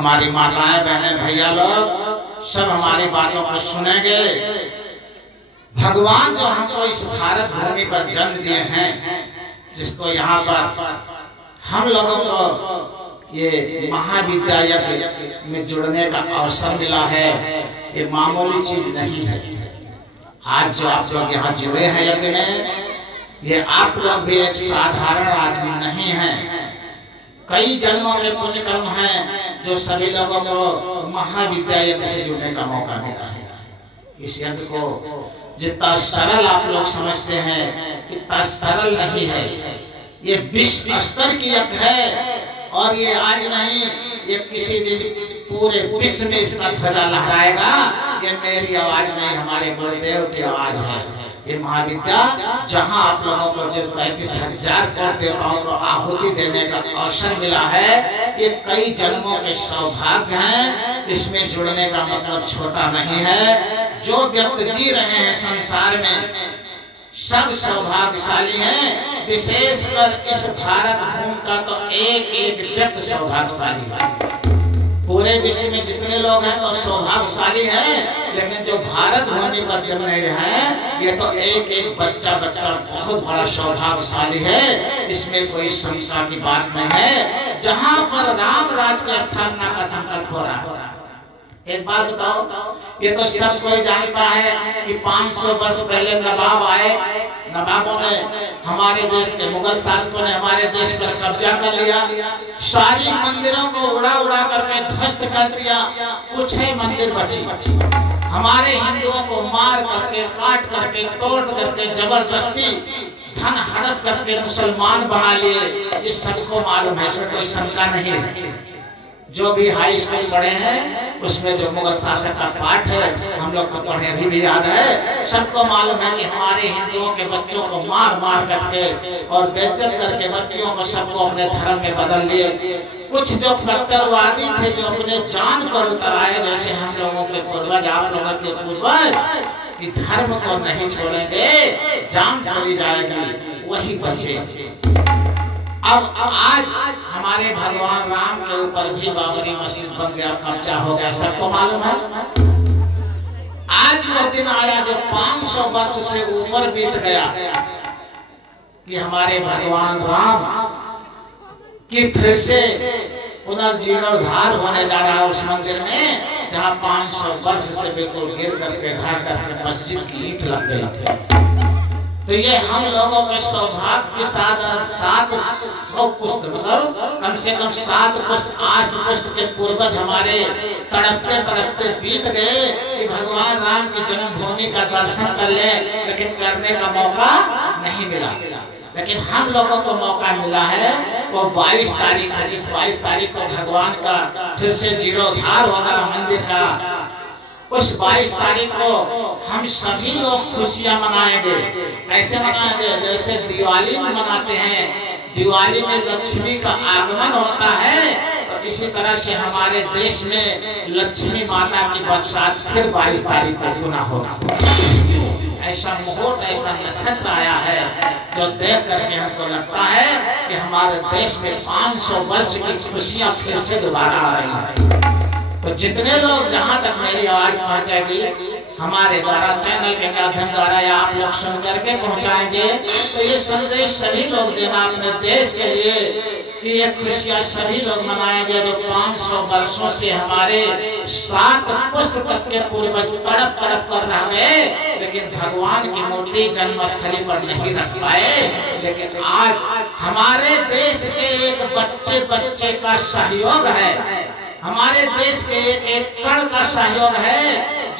हमारी माताएं बहनें भैया लोग सब हमारी बातों को सुनेंगे। भगवान जो हमको इस भारत भूमि पर जन्म दिए हैं, जिसको यहाँ पर हम लोगों को ये महाविद्यालय में जुड़ने का अवसर मिला है, ये मामूली चीज नहीं है। आज जो आप लोग यहाँ जुड़े हैं यज्ञ में, ये आप लोग भी एक साधारण आदमी नहीं है। कई जन्मों के पुण्य कर्म हैं जो सभी लोगों को महाविद्यालय से जुड़ने का मौका मिला है। इस यज्ञ को जितना सरल आप लोग समझते हैं, इतना सरल नहीं है। ये विश्व स्तर की यज्ञ है और ये आज नहीं, ये किसी दिन पूरे विश्व में इसका ध्वजा लहराएगा। ये मेरी आवाज नहीं, हमारे गुरुदेव की आवाज है। ये महाविद्या जहां आप लोगों को जो 35,000 करोड़ देवताओं को आहुति देने का अवसर मिला है, ये कई जन्मों के सौभाग्य हैं। इसमें जुड़ने का मतलब छोटा नहीं है। जो व्यक्ति जी रहे हैं संसार में सब सौभाग्यशाली हैं। विशेषकर इस भारत भूमि का तो एक एक व्यक्ति सौभाग्यशाली है। पूरे विश्व में जितने लोग हैं तो सौभाग्यशाली हैं, लेकिन जो भारत भूमि पर जन्म रहे हैं, ये तो एक एक बच्चा बहुत बड़ा सौभाग्यशाली है। इसमें कोई शंका की बात नहीं है। जहाँ पर राम राज की स्थापना का संकल्प हो रहा है, एक बात बताओ, ये तो सब कोई जानता है कि 500 वर्ष पहले नवाब आए। नवाबों ने हमारे देश के मुगल शासकों ने हमारे देश पर कब्जा कर लिया। सारी मंदिरों को उड़ा उड़ा करके ध्वस्त कर दिया। कुछ ही मंदिर बची। हमारे हिंदुओं को मार करके, काट करके, तोड़ करके, जबरदस्ती धन हड़प करके मुसलमान बना लिए। इस सबको मालूम है, इसमें कोई शंका नहीं है। जो भी हाई स्कूल पढ़े हैं उसमें जो मुगल शासक का पाठ है, हम लोग को पढ़े अभी भी याद है। सबको मालूम है कि हमारे हिंदुओं के बच्चों को मार मार करके और बेइज्जत करके बच्चियों को सबको अपने धर्म में बदल लिए। कुछ जो कट्टरवादी थे जो अपने जान पर उतर आए, जैसे हम लोगों के पूर्वज, आप लोगों के पूर्वज, कि धर्म को नहीं छोड़ेंगे, जान चली जाएगी, वही बचे। अब आज हमारे भगवान राम के ऊपर भी बाबरी मस्जिद बन गया, कब्जा हो गया, सबको मालूम है। आज वो दिन आया जो 500 वर्ष से ऊपर बीत गया कि हमारे भगवान राम की फिर से पुनर्जीर्णोद्धार होने जा रहा है उस मंदिर में, जहाँ 500 वर्ष से बिल्कुल गिर करके ढह करके मस्जिद की ईंट लग गई थी। तो ये हम लोगों के सौभाग्य के साथ 7 पुष्ट, मतलब कम से कम 7 पुष्ट, 8 पुष्ट के पूर्वज हमारे तड़पते तड़पते बीत गए कि भगवान राम की जन्मभूमि का दर्शन कर ले, लेकिन करने का मौका नहीं मिला। लेकिन हम लोगों को मौका मिला है। वो 22 तारीख है, जिस 22 तारीख को भगवान का फिर से जीर्णोद्धार होगा मंदिर का, उस 22 तारीख को हम सभी लोग खुशियां मनाएंगे। कैसे मनाएंगे? जैसे दिवाली में मनाते हैं, दिवाली में लक्ष्मी का आगमन होता है, तो इसी तरह से हमारे देश में लक्ष्मी माता की बरसात फिर 22 तारीख को पुनः होगा। ऐसा मुहूर्त, ऐसा नक्षत्र आया है जो देख करके हमको लगता है कि हमारे देश में 500 वर्ष की खुशियां फिर से दोबारा आ रही है। तो जितने लोग जहाँ तक मेरी आवाज पहुँचेगी, हमारे द्वारा चैनल के माध्यम द्वारा या आप लोग सुन करके पहुँचाएंगे, तो ये संदेश सभी लोग देना अपने देश के लिए कि ये खुशियाँ सभी लोग मनाएंगे जो 500 वर्षों से हमारे 7 पुष्ट तक के पूर्वज तड़प तड़प कर रह गए, लेकिन भगवान की मूर्ति जन्मस्थली पर नहीं रख पाए। लेकिन आज हमारे देश के एक बच्चे बच्चे का सहयोग है, हमारे देश के एक कण का सहयोग है,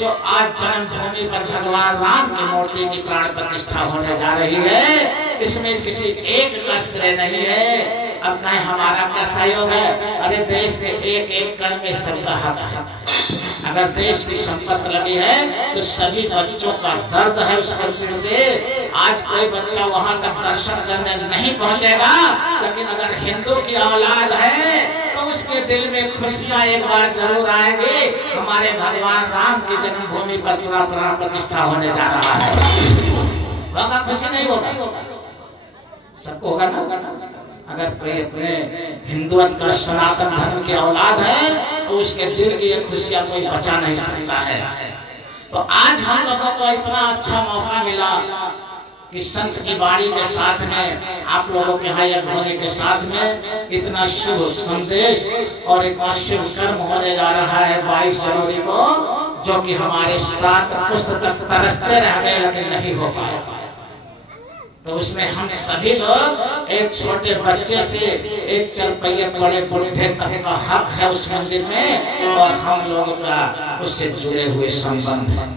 जो आज जन्मभूमि पर भगवान राम की मूर्ति की प्राण प्रतिष्ठा होने जा रही है। इसमें किसी एक का श्रेय नहीं है। अब कहें हमारा क्या सहयोग है? अरे देश के एक एक कण में सबका हक है। अगर देश की संपत्ति लगी है तो सभी बच्चों का दर्द है उस मंदिर से। आज कोई बच्चा वहां तक दर्शन करने नहीं पहुंचेगा, लेकिन अगर हिंदू की औलाद है तो उसके दिल में खुशियां एक बार जरूर आएंगी। हमारे भगवान राम की जन्मभूमि पर प्राण प्रतिष्ठा होने जा रहा है। होगा खुशी नहीं होगा? सबको होगा ना? अगर कोई अपने हिंदुत्व का सनातन धर्म की औलाद है तो उसके दिल की ये खुशियां कोई बचा नहीं सकता है। तो आज हम लोगों को इतना अच्छा मौका मिला कि संत की वाणी के साथ में आप लोगों के यहाँ यज्ञ होने के साथ में इतना शुभ संदेश और इतना शुभ कर्म होने जा रहा है 22 जनवरी को, जो कि हमारे साथ पुस्तक तरसते रहने लगे नहीं हो पाए। तो उसमें हम सभी लोग एक छोटे बच्चे से एक चरपहिये बड़े बुढ़े तक का हक है उस मंदिर में, और हम लोगों का उससे जुड़े हुए संबंध है।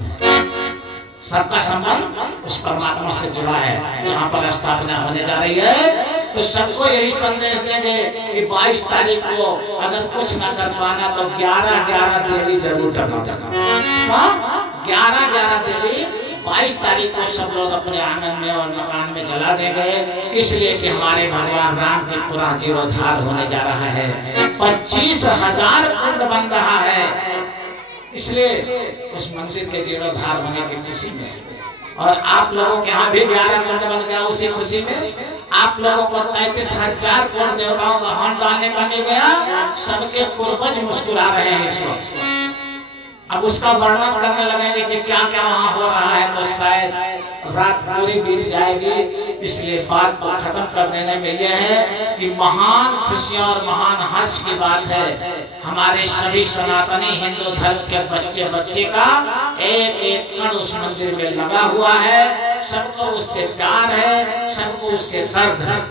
सबका संबंध उस परमात्मा से जुड़ा है जहाँ पर स्थापना होने जा रही है। तो सबको यही संदेश देंगे कि 22 तारीख को अगर कुछ ना कर पाना तो 11-11 देवी जरूर करना। 11-11 देवी 22 तारीख को सब लोग अपने आंगन में और मकान में जला देंगे, इसलिए कि हमारे भगवान राम की पूरा जीर्णोद्धार होने जा रहा है। 25,000 कुंड बन रहा है, इसलिए उस मंदिर के जीर्णोद्धार होने की खुशी में, और आप लोगों के यहाँ भी 11 कुंड बन गया उसी खुशी में। आप लोगों को 33,000 करोड़ देवताओं का हवन डालने का मिल गया। सबके पूर्वज मुस्कुरा रहे हैं इस वक्त। अब उसका वर्णन करने लगेंगे कि क्या क्या वहाँ हो रहा है तो शायद रात पूरी बीत जाएगी। इसलिए बात को खत्म कर देने में यह है कि महान खुशियाँ और महान हर्ष की बात है। हमारे सभी सनातनी हिंदू धर्म के बच्चे बच्चे का एक एक कण उस मंदिर में लगा हुआ है। सबको उससे प्यार है, सबको उससे दर्द है।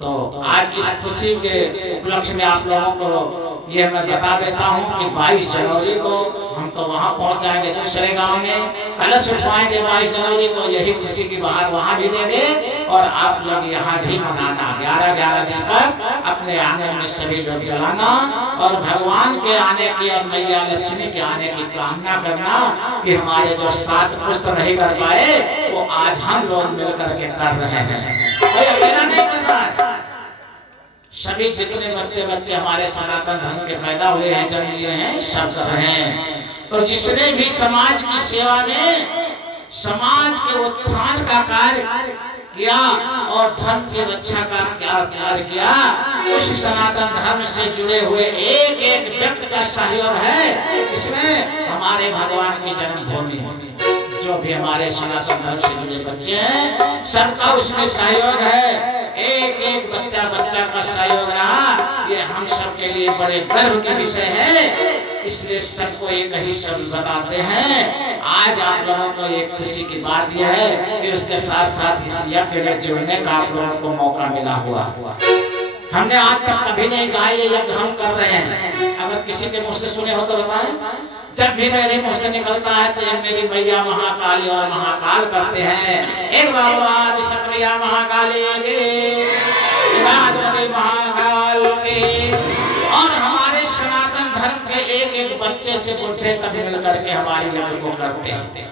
तो आज इस खुशी के उपलक्ष्य में आप लोगों को ये मैं बता देता हूँ कि 22 जनवरी को हम तो वहाँ पहुँच जाएंगे दूसरे गांव में, कलश उठवाएंगे 22 जनवरी को, यही खुशी की बाहर वहाँ भी देंगे। और आप लोग यहाँ भी मनाना 11-11 दिन तक अपने आंगन में सभी लोग जलाना और भगवान के आने की और मैया लक्ष्मी के आने की कामना करना कि हमारे जो साथ पुष्ट नहीं कर पाए वो आज हम लोग मिल करके कर रहे हैं। कोई अकेला नहीं कर रहा है, सभी जितने बच्चे बच्चे हमारे सनातन धर्म के पैदा हुए हैं, जन्म लिए हैं, सब कर रहे हैं। तो जिसने भी समाज की सेवा में समाज के उत्थान का कार्य किया और धर्म की रक्षा का कार्य किया, उस सनातन धर्म से जुड़े हुए एक एक व्यक्ति का सहयोग है। इसमें हमारे भगवान की जन्मभूमि है। जो भी हमारे सनातन धर्म से जुड़े बच्चे हैं सबका उसमें सहयोग है। एक एक बच्चा का सहयोग रहा, ये हम सब के लिए बड़े गर्व के विषय है। इसलिए सबको एक ही शब्द बताते हैं। आज आप लोगों को एक खुशी की बात यह है कि उसके साथ साथ इस यज्ञ में जुड़ने का आप लोगों को मौका मिला हुआ। हमने आज तक कभी नहीं कहा ये यज्ञ हम कर रहे हैं। अगर किसी के मुंह से सुने हो तो बताएं। जब भी मेरे मुंह से निकलता है तो मेरी मैया महाकाली और महाकाल करते हैं। एक बार शुक्रिया महाकाली महाकाल के। और हमारे सनातन धर्म के एक एक बच्चे से बुढ़े तक मिल करके हमारी यज्ञ को करते हैं।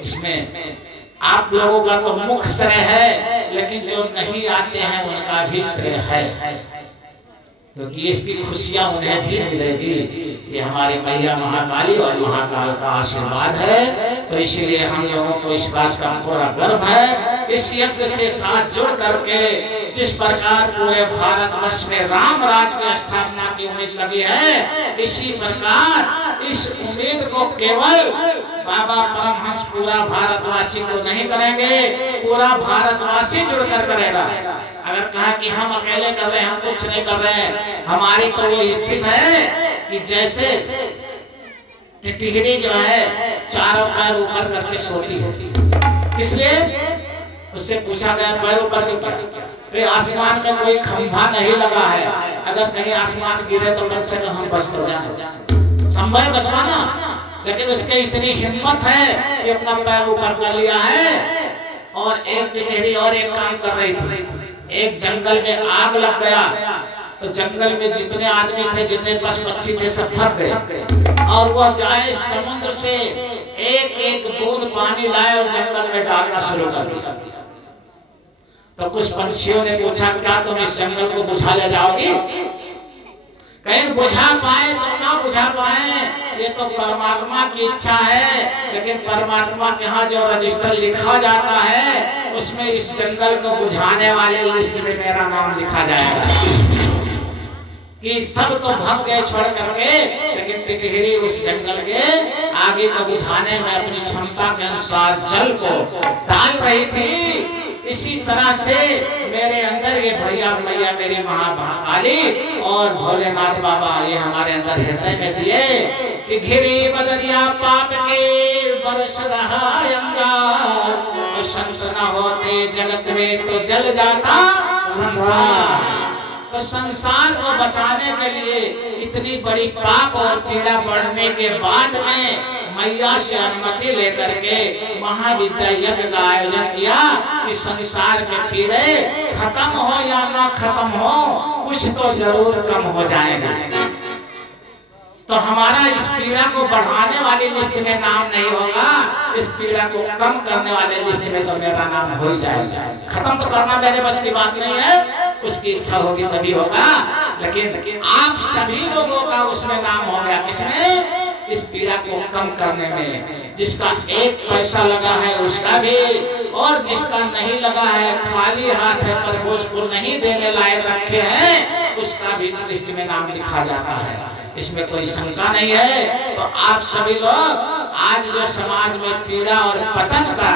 इसमें आप लोगों का तो मुख्य श्रेय है, लेकिन जो नहीं आते हैं उनका भी श्रेय है, क्योंकि इसकी खुशियां उन्हें भी मिलेगी। ये हमारी मैया महाकाली और महाकाल का आशीर्वाद है। तो इसीलिए हम लोगों को इस बात का पूरा गर्व है। इस यज्ञ के साथ जुड़ करके जिस प्रकार पूरे भारतवर्ष में राम राज की स्थापना की उम्मीद लगी है, इसी प्रकार इस उम्मीद को केवल बाबा परमहंस पूरा भारतवासी को नहीं करेंगे, पूरा भारतवासी जुड़कर करेगा। अगर कहा कि हम अकेले कर रहे हैं, हम कुछ नहीं कर रहे हैं, हमारी तो वो स्थिति है कि जैसे टिटहिरी जो है चारों पैर ऊपर करके सोती है। इसलिए उससे पूछा गया पैर ऊपर क्यों कर? आसमान में कोई खंभा नहीं लगा है, अगर कहीं आसमान गिरे तो कम से कम हम बच तो जाए, संभव बचवाना। लेकिन उसके इतनी हिम्मत है कि अपना पैर ऊपर कर लिया है। और एक टिटहिरी और एक काम कर रही थी। एक जंगल में आग लग गया तो जंगल में जितने आदमी थे, जितने पशु पक्षी थे, सब थक गए और वो जाए समुद्र से एक एक बूंद पानी लाए और जंगल में डालना शुरू कर दिया। तो कुछ पंछियों ने पूछा क्या तुम इस जंगल को बुझा ले जाओगी? कहीं बुझा पाए तो ना बुझा पाए, ये तो परमात्मा की इच्छा है। लेकिन परमात्मा के यहाँ जो रजिस्टर लिखा जाता है उसमें इस जंगल को बुझाने वाले लिस्ट में मेरा नाम लिखा जाएगा कि सब तो भाग गए छोड़ करके, लेकिन टिटहिरी उस जंगल के आगे को बुझाने में अपनी क्षमता के अनुसार जल को डाल रही थी। इसी तरह से मेरे अंदर ये भैया मैया मेरी महाकाली और भोलेनाथ बाबा ये हमारे अंदर हृदय में दिए कि घिरी बदरिया पाप के बरस रहा अंगार, तो संत न होते जगत में तो जल जाता संसार। तो संसार को बचाने के लिए इतनी बड़ी पाप और पीड़ा बढ़ने के बाद में मैया से अनुमति लेकर के महाविद्या यज्ञ का आयोजन किया कि संसार के कीड़े खत्म हो या ना खत्म हो, कुछ तो जरूर कम हो जाएगा। तो हमारा इस पीड़ा को बढ़ाने वाली लिस्ट में नाम नहीं होगा, इस पीड़ा को कम करने वाले लिस्ट में तो मेरा नाम हो ही जाएगा। खत्म तो करना मेरे बस की बात नहीं है, उसकी इच्छा होगी तभी होगा। लेकिन आप सभी लोगों का उसमें नाम हो गया, किसमें? इस पीड़ा को कम करने में। जिसका एक पैसा लगा है उसका भी, और जिसका नहीं लगा है, खाली हाथ है पर बोझ को नहीं देने लायक रखे हैं, उसका भी इस लिस्ट में नाम लिखा जाता है। इसमें कोई शंका नहीं है। तो आप सभी लोग आज जो समाज में पीड़ा और पतन का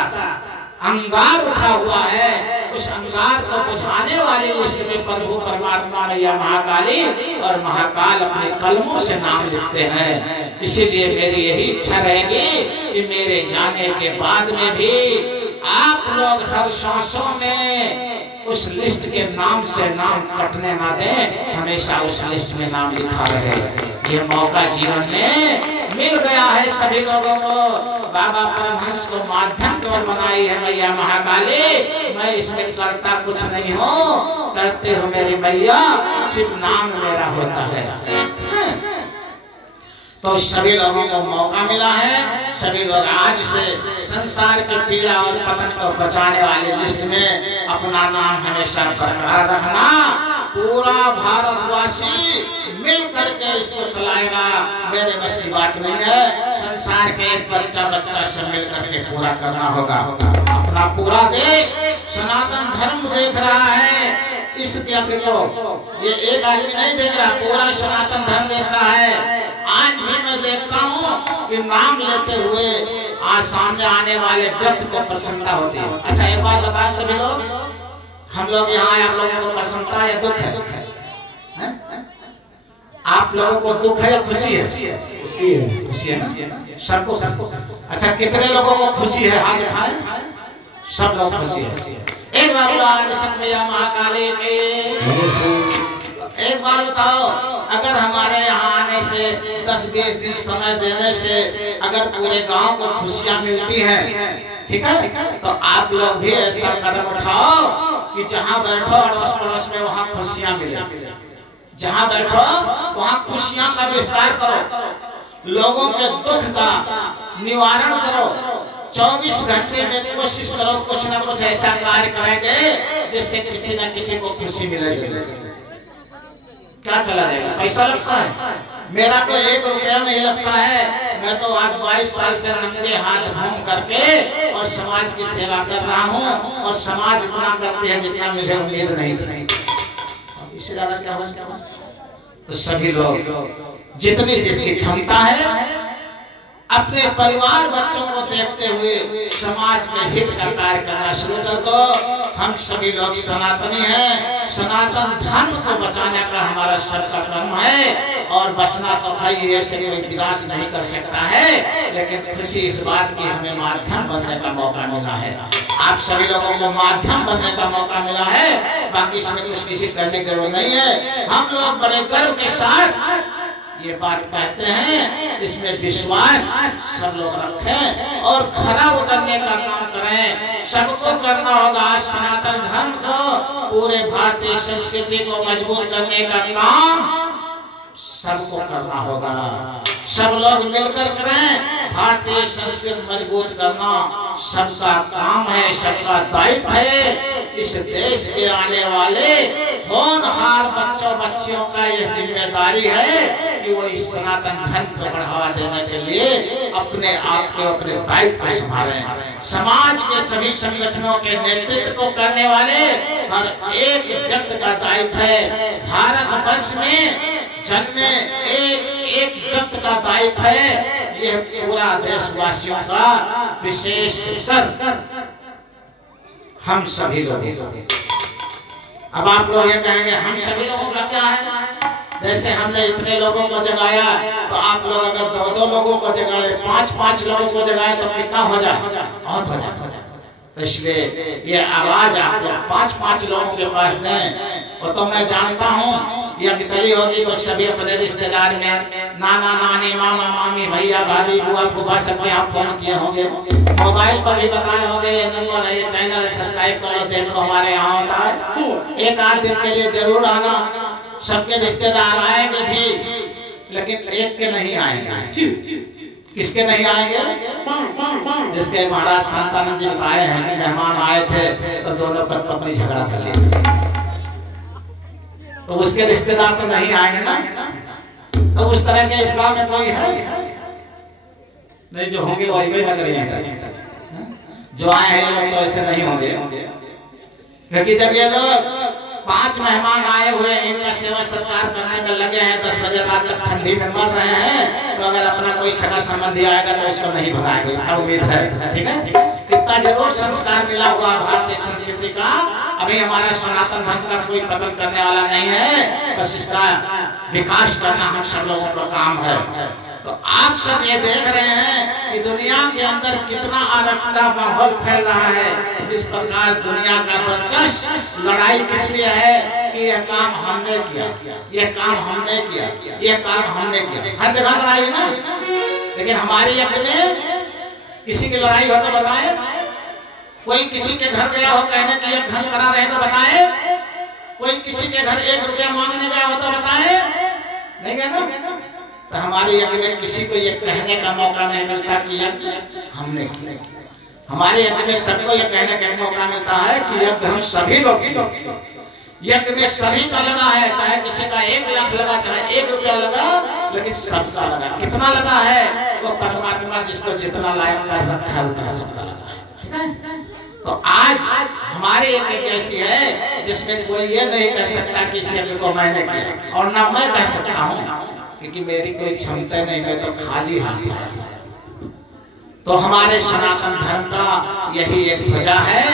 अंगार उठा हुआ है, उस अंगार को बुझाने वाली लिस्ट में प्रभु परमात्मा मैया महाकाली और महाकाल अपने कलमों से नाम लिखते हैं। इसीलिए मेरी यही इच्छा रहेगी कि मेरे जाने के बाद में भी आप लोग हर सांसों में उस लिस्ट के नाम से नाम कटने ना दें, हमेशा उस लिस्ट में नाम लिखा रहे। ये मौका जीवन में मिल गया है सभी लोगों को। बाबा परमहंस को माध्यम केवल बनाई है मैया महाकाली। मैं इसमें करता कुछ नहीं हूँ, करते हो मेरी मैया, सिर्फ नाम मेरा होता है। तो सभी लोगों को मौका मिला है, सभी लोग आज से संसार की पीड़ा और पतन को बचाने वाले लिस्ट में अपना नाम हमेशा बरकरार रखना। पूरा भारतवासी मिल करके इसको चलाएगा, मेरे बस की बात नहीं है। संसार के एक बच्चा से मिल करके पूरा करना होगा। अपना पूरा देश सनातन धर्म देख रहा है, इस यज्ञ को ये एक आदमी नहीं देख रहा, पूरा सनातन धर्म देखता है। आज भी मैं देखता हूँ कि नाम लेते हुए आज सामने आने वाले व्यक्ति को प्रसन्नता होती है। अच्छा एक बात बताएं सभी लोग, हम लोग यहाँ आप लोगों को प्रसन्नता या दुख है? आप लोगों को दुख है या खुशी है? खुशी है ना सबको। अच्छा कितने लोगों को खुशी है? हाथ उठाएं। सब लोग खुशी है। एक बार महाकाली के एक बार बताओ, अगर हमारे यहाँ आने से 10-20 दिन समय देने से अगर पूरे गांव को खुशियाँ मिलती हैं, ठीक है, तो आप लोग भी ऐसा कदम उठाओ कि जहाँ बैठो अड़ोस पड़ोस में वहाँ खुशियाँ मिले। जहाँ बैठो वहाँ खुशियाँ का विस्तार करो, लोगों के दुख का निवारण करो। 24 घंटे में कोशिश करो कुछ न कुछ ऐसा कार्य करेंगे जिससे किसी न किसी को खुशी मिलेगी। क्या चला जाएगा? पैसा लगता है? मेरा तो 1 रुपया नहीं लगता है। मैं तो आज 22 साल से नंगे हाथ घूम करके और समाज की सेवा कर रहा हूँ, और समाज इतना करते हैं जितना मुझे उम्मीद नहीं थी। इससे ज्यादा क्या हो? तो सभी लोग जितनी जिसकी क्षमता है अपने परिवार बच्चों को देखते हुए समाज के हित का कार्य करना शुरू कर दो। हम सभी लोग सनातनी हैं, सनातन धर्म को बचाने का हमारा सबका कर्म है, और बचना तो है, ऐसे कोई विनाश नहीं कर सकता है। लेकिन खुशी इस बात की हमें माध्यम बनने का मौका मिला है, आप सभी लोगों को माध्यम बनने का मौका मिला है। बाकी इसमें कुछ किसी करने की जरूरत नहीं है। हम लोग बड़े गर्व के साथ ये बात कहते हैं, इसमें विश्वास सब लोग रखें और खरा उतरने का काम करें। सबको करना होगा सनातन धर्म को, पूरे भारतीय संस्कृति को मजबूत करने का काम सबको करना होगा। सब लोग मिलकर करें। भारतीय संस्कृति मजबूत करना सबका काम है, सबका दायित्व है। इस देश के आने वाले होनहार बच्चों बच्चियों का यह जिम्मेदारी है कि वो इस सनातन धर्म को बढ़ावा देने के लिए अपने आप के अपने दायित्व को संभालें। समाज के सभी संगठनों के नेतृत्व को करने वाले हर एक व्यक्ति का दायित्व है। भारत वर्ष में जन्मे एक व्यक्ति का दायित्व है। यह पूरा देशवासियों का विशेष कर हम सभी लोग। अब आप लोग ये कहेंगे हम सभी लोगों का क्या है? जैसे हमने इतने लोगों को जगाया तो आप लोग अगर 2-2 लोगों को जगाए, 5-5 लोगों को जगाए तो कितना हो जाए? बहुत हो जाए। इसलिए ये आवाज आप लोग 5-5 लोगों के पास दें। वो तो मैं जानता हूँ यह चली होगी तो सभी अपने रिश्तेदार में नाना नानी मामा मामी भैया भाभी बुआ फूफा सबके आप फोन किए होंगे, मोबाइल पर भी बताए होंगे ये नंबर है, ये चैनल सब्सक्राइब करो, देखो हमारे यहाँ होता है। एक आध दिन के लिए जरूर आना। सबके रिश्तेदार आएंगे भी, लेकिन एक के नहीं आएंगे। किसके नहीं आएंगे? जिसके महाराज शांतानंद जी बताए हैं कि मेहमान आए थे तो दोनों पत्नी झगड़ा कर लिए, तो उसके रिश्तेदार तो नहीं आएंगे ना। तो उस तरह के इस्लाम में कोई है नहीं, जो होंगे वही भी लग रही है। जो आए हैं लोग तो ऐसे नहीं होंगे, क्योंकि जब ये लोग 5 मेहमान आए हुए इनका सेवा सत्कार करने में लगे हैं, 10 बजे रात तक ठंडी में मर रहे हैं, तो अगर अपना कोई सगा संबंधी आएगा तो उसको नहीं भगाएंगे, इतना उम्मीद है। ठीक है, इतना जरूर संस्कार मिला हुआ भारतीय संस्कृति का। अभी हमारे सनातन धर्म का कोई पतन करने वाला नहीं है, बस इसका विकास करना हम सब लोगों का काम है। तो आप सब ये देख रहे हैं कि दुनिया के अंदर कितना अराजकता माहौल फैल रहा है। इस प्रकार दुनिया का वर्चस्व लड़ाई किस लिए है कि यह काम हमने किया, यह काम हमने किया, यह काम हमने किया। हर जगह लड़ाई है ना, लेकिन हमारी यज्ञ में किसी की लड़ाई हो तो बताए। कोई किसी के घर गया हो कहने के लिए धन करा रहे तो बताए। कोई किसी के घर 1 रुपया मांगने गया हो तो बताए। नहीं गया ना। तो हमारे यज्ञ में किसी को ये कहने का मौका नहीं मिलता कि यज्ञ हमने किया। हमारे यज्ञ में सबको ये कहने का मौका मिलता है कि यज्ञ हम सभी लोग, यज्ञ में सभी का लगा है। चाहे किसी का 1 लाख लगा, चाहे 1 रुपया लगा, लेकिन सबका लगा। कितना लगा है वो परमात्मा जिसको जितना लायक कर रखा है उतना सबका लगा है। ठीक है। तो आज हमारे यज्ञ ऐसी है जिसमें कोई ये नहीं कह सकता कि इस यज्ञ को मैंने किया, और ना मैं कह सकता हूँ क्योंकि मेरी कोई क्षमता नहीं, मैं तो खाली हाथ है। तो हमारे सनातन धर्म का यही एक ध्वजा है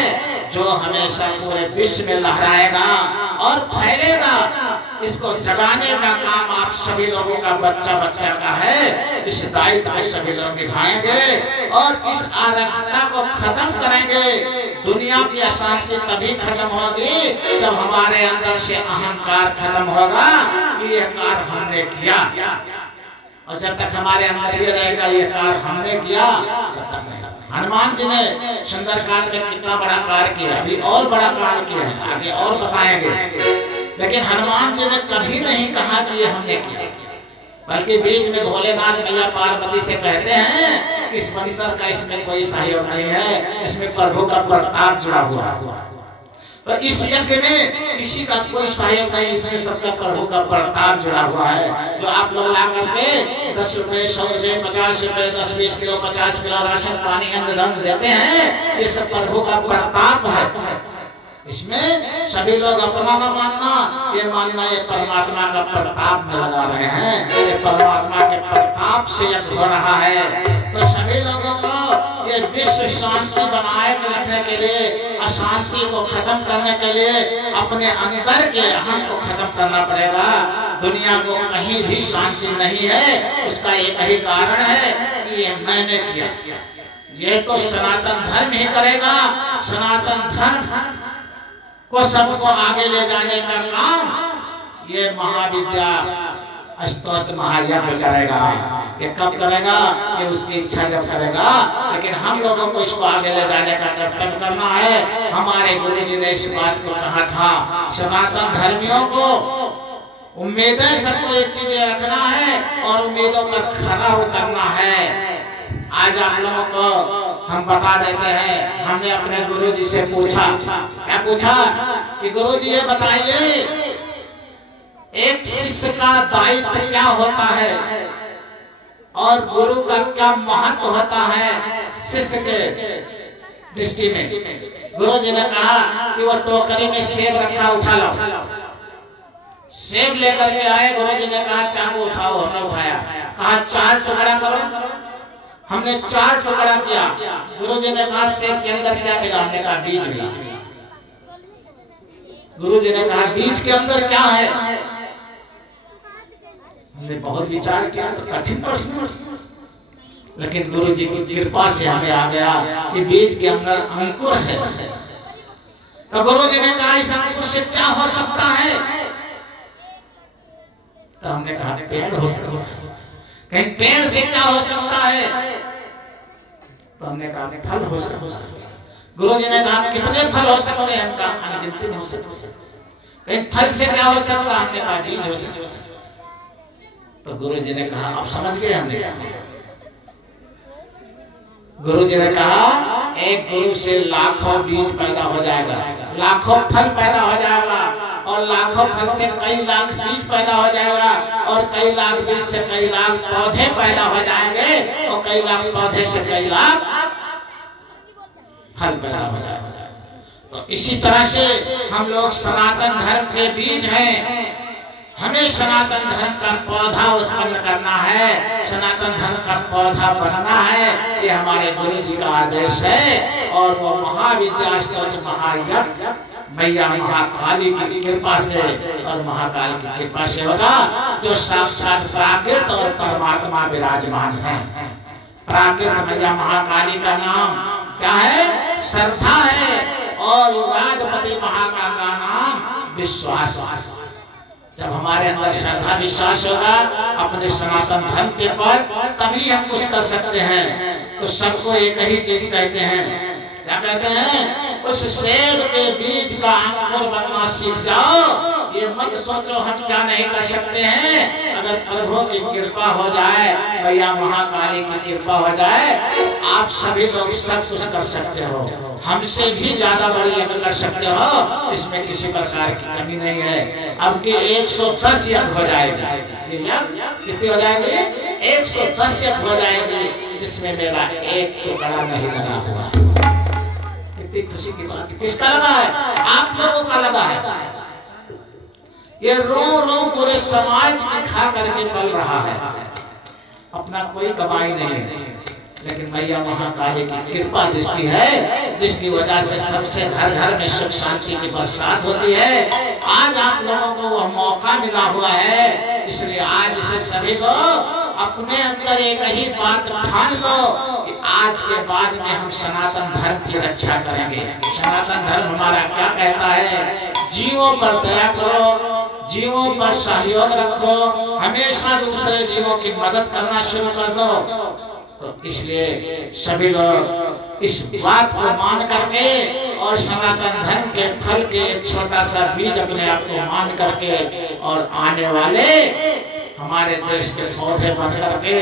जो हमेशा पूरे विश्व में लहराएगा और फैलेगा। इसको जगाने का काम आप सभी लोगों का, बच्चा बच्चा का है। इस दायित्व को सभी लोग निभाएंगे और इस अराजकता को खत्म करेंगे। दुनिया की अशांति तभी खत्म होगी जब हमारे अंदर से अहंकार खत्म होगा कि यह कार्य हमने किया। और जब तक हमारे अंदर ये रहेगा ये कार्य हमने किया, तब तक नहीं। हनुमान जी ने सुंदरकांड में कितना बड़ा कार्य किया, अभी और बड़ा कार्य किया है, आगे और बताएंगे। लेकिन हनुमान जी ने कभी नहीं कहा कि ये हमने किया, बल्कि बीच में भोलेनाथ मैया पार्वती से कहते हैं कि इस मंदिर का इसमें कोई सहयोग नहीं है, इसमें प्रभु का प्रताप जुड़ा हुआ। तो इस यज्ञ में किसी का कोई सहयोग नहीं, इसमें सबका प्रभु का प्रताप जुड़ा हुआ है। जो आप लोग ला करके 10 रुपए 100 रुपए 50 रुपए 10-20 किलो 50 किलो राशन पानी अन्न धन देते हैं, ये सब प्रभु का प्रताप है। इसमें सभी लोग अपना न मानना, ये मानना ये परमात्मा का प्रताप में लगा रहे हैं। ये परमात्मा के प्रताप से यज्ञ हो रहा है। तो सभी लोगों को ये विश्व शांति बनाए रखने के लिए, अशांति को खत्म करने के लिए अपने अंदर के अहम को खत्म करना पड़ेगा। दुनिया को कहीं भी शांति नहीं है, उसका एक ही कारण है कि ये मैंने किया। ये तो सनातन धर्म ही करेगा। सनातन धर्म को सबको आगे ले जाने का काम ये महाविद्या स्तोत्र महायज्ञ करेगा। ये कब करेगा? ये उसकी इच्छा जब करेगा। लेकिन हम लोगों को इसको आगे ले जाने का कर्तव्य करना है। हमारे गुरु जी ने इस बात को कहा था, सनातन धर्मियों को उम्मीदें सबको एक चीज रखना है और उम्मीदों पर खरा उतरना है। आज आप लोगों को हम बता देते हैं, हमने अपने गुरु जी से पूछा, क्या पूछा कि गुरु जी ये बताइए एक शिष्य का दायित्व क्या होता है और गुरु का क्या महत्व होता है शिष्य के दृष्टि में। गुरु जी ने कहा कि वो टोकरी में सेब रखा, उठा लो। सेब लेकर के आए, गुरु जी ने कहा चाकू उठाओ, हमने उठाया। कहा 4 टुकड़ा करो, हमने 4 टुकड़ा किया। गुरु जी ने कहा सेब के अंदर क्या मिला? हमने कहा बीज मिला। गुरु जी ने कहा बीज के अंदर क्या है? हमने बहुत विचार किया, तो कठिन प्रश्न, लेकिन गुरु जी की कृपा से हमें आ गया कि बीज के अंदर अंकुर है। तो गुरु जी ने कहा इस अंकुर से क्या हो सकता है? तो हमने कहा पेड़ हो सकता है। कहीं पेड़ से क्या हो सकता है? तो हमने कहा फल हो सकता है। गुरु जी ने कहा कितने फल हो सकते हैं? हम कहा अनगिनत हो सकते। कहीं फल से क्या हो सकता? हमने कहा बीज हो सकता। तो गुरु जी ने कहा अब समझ गए हमने। गुरु जी ने कहा एक गुरु से लाखों बीज पैदा हो जाएगा, लाखों फल पैदा हो जाएगा, और लाखों फल से कई लाख बीज पैदा हो जाएगा, और कई लाख बीज से कई लाख पौधे पैदा हो जाएंगे, और कई लाख पौधे से कई लाख फल पैदा हो जाएगा। तो इसी तरह से हम लोग सनातन धर्म के बीज हैं। हमें सनातन धर्म का पौधा उत्पन्न करना है, सनातन धर्म का पौधा बनना है। ये हमारे गुरु जी का आदेश है। और वो महाविद्या स्तोत्र महायज्ञ मैया महाकाली की कृपा से और महाकाल की कृपा से होगा, जो साक्षात प्राकृत और परमात्मा विराजमान है। प्राकृत मैया महाकाली का नाम क्या है? श्रद्धा है। और युगाधिपति महाकाल का नाम विश्वास। जब हमारे अंदर श्रद्धा विश्वास होगा अपने सनातन धर्म के पर, तभी हम कुछ कर सकते हैं। तो सबको एक ही चीज कहते हैं, क्या कहते हैं? उस सेब के बीज का अंकुर बनना सीख जाओ। ये मत सोचो हम क्या नहीं कर सकते हैं। अगर प्रभु की कृपा हो जाए, भैया महाकाली की कृपा हो जाए, आप सभी लोग सब कुछ कर सकते हो। हमसे भी ज्यादा बड़ी यज्ञ कर सकते हो, इसमें किसी प्रकार की कमी नहीं है। अब की 110 यज्ञ हो जाएगी। कितनी हो जाएगी? 110 यज्ञ हो जाएगी, जिसमें मेरा एक टुकड़ा नहीं लगा हुआ। कितनी खुशी की बात है। किसका लगा है? आप लोगों का लगा है। ये रो रो पूरे समाज की खा करके पल रहा है, अपना कोई कमाई नहीं है। लेकिन मैया महाकाली की कृपा दृष्टि है, जिसकी वजह से सबसे घर घर में सुख शांति की बरसात होती है। आज आप लोगों को वह मौका मिला हुआ है, इसलिए आज इसे सभी लोग अपने अंदर एक ही बात ठान लो कि आज के बाद में हम सनातन धर्म की रक्षा करेंगे। सनातन धर्म हमारा क्या कहता है? जीवों पर दया करो, जीवों पर सहयोग रखो, हमेशा दूसरे जीवों की मदद करना शुरू कर दो। तो इसलिए सभी लोग इस बात को मान करके और सनातन धर्म के फल के एक छोटा सा बीज अपने आप को मान करके, और आने वाले हमारे देश के पौधे बन करके,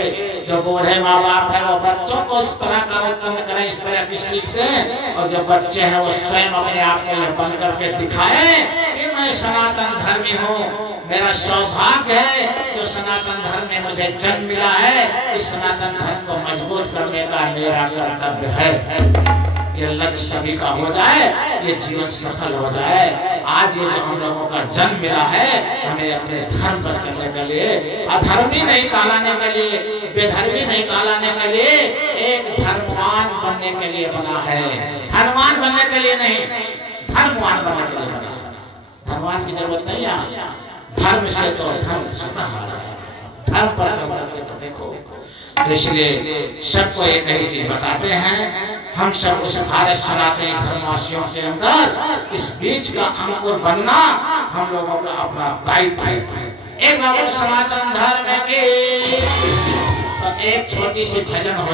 जो बूढ़े माँ बाप है वो बच्चों को इस तरह का उत्पन्न करें, इस तरह की सीख दें, और जो बच्चे हैं वो स्वयं अपने आप को यह बन करके दिखाएं कि मैं सनातन धर्मी हूँ। मेरा सौभाग्य है जो सनातन धर्म में मुझे जन्म मिला है। इस सनातन धर्म को मजबूत करने का मेरा कर्तव्य है। ये लक्ष्य सभी का हो जाए, ये जीवन सफल हो जाए। आज ये जो हम लोगों का जन्म मिला है, हमें अपने धर्म पर चलने के लिए, अधर्मी नहीं कहलाने के लिए, बेधर्मी नहीं कहलाने के लिए, एक धर्मवान बनने के लिए बना है। धर्मवान बनने के लिए नहीं, धर्मवान बनने के लिए बना है। धर्मवान की जरूरत नहीं है। धर्म से तो धर्म स्वतः धर्म पर चलकर तो देखो। इसलिए सबको एक ही चीज बताते हैं, हम सब उस भारत सनातनी धर्मवासियों के अंदर इस बीज का अंकुर बनना हम लोगों का अपना दायित्व है। एक सनातन धर्म की एक छोटी सी भजन हो